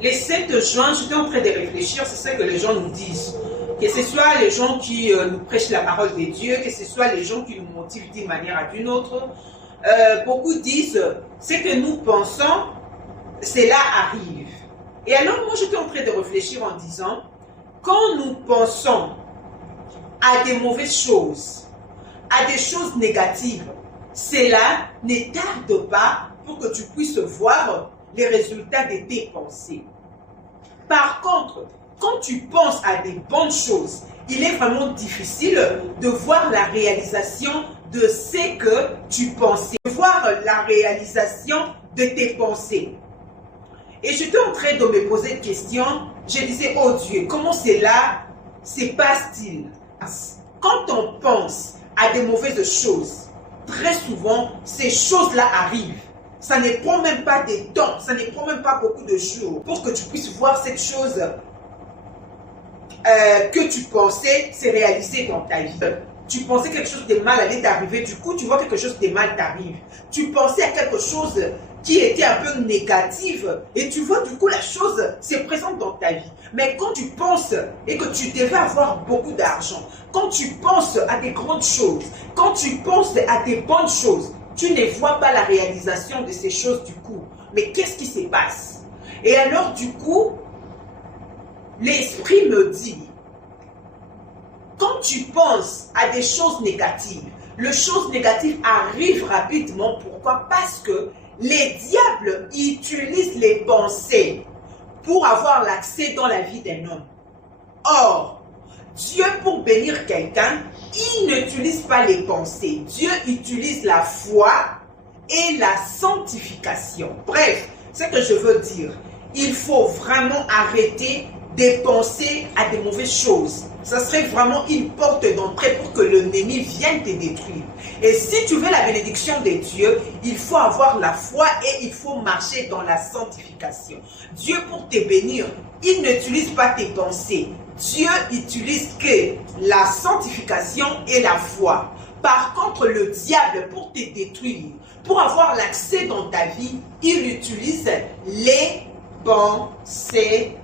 Les 7 juin, j'étais en train de réfléchir, c'est ça que les gens nous disent. Que ce soit les gens qui nous prêchent la parole de Dieu, que ce soit les gens qui nous motivent d'une manière ou d'une autre. Beaucoup disent, ce que nous pensons, cela arrive. Et alors moi j'étais en train de réfléchir en disant, quand nous pensons à des mauvaises choses, à des choses négatives, cela ne tarde pas pour que tu puisses voir les résultats de tes pensées. Par contre, quand tu penses à des bonnes choses, il est vraiment difficile de voir la réalisation de ce que tu pensais, de voir la réalisation de tes pensées. Et j'étais en train de me poser une question, je disais, oh Dieu, comment cela se passe-t-il? Quand on pense à des mauvaises choses, très souvent, ces choses-là arrivent. Ça ne prend même pas de temps, ça ne prend même pas beaucoup de jours pour que tu puisses voir cette chose que tu pensais se réaliser dans ta vie. Tu pensais quelque chose de mal allait t'arriver, du coup tu vois quelque chose de mal t'arrive. Tu pensais à quelque chose qui était un peu négative et tu vois du coup la chose se présente dans ta vie. Mais quand tu penses et que tu devais avoir beaucoup d'argent, quand tu penses à des grandes choses, quand tu penses à des bonnes choses, tu ne vois pas la réalisation de ces choses du coup. Mais qu'est-ce qui se passe? Et alors du coup, l'esprit me dit, quand tu penses à des choses négatives, les choses négatives arrivent rapidement. Pourquoi? Parce que les diables utilisent les pensées pour avoir l'accès dans la vie d'un homme. Or, Dieu, pour bénir quelqu'un, il n'utilise pas les pensées. Dieu utilise la foi et la sanctification. Bref, ce que je veux dire, il faut vraiment arrêter de penser à des mauvaises choses. Ça serait vraiment une porte d'entrée pour que l'ennemi vienne te détruire. Et si tu veux la bénédiction de Dieu, il faut avoir la foi et il faut marcher dans la sanctification. Dieu, pour te bénir, il n'utilise pas tes pensées. Dieu utilise que la sanctification et la foi. Par contre, le diable, pour te détruire, pour avoir l'accès dans ta vie, il utilise les pensées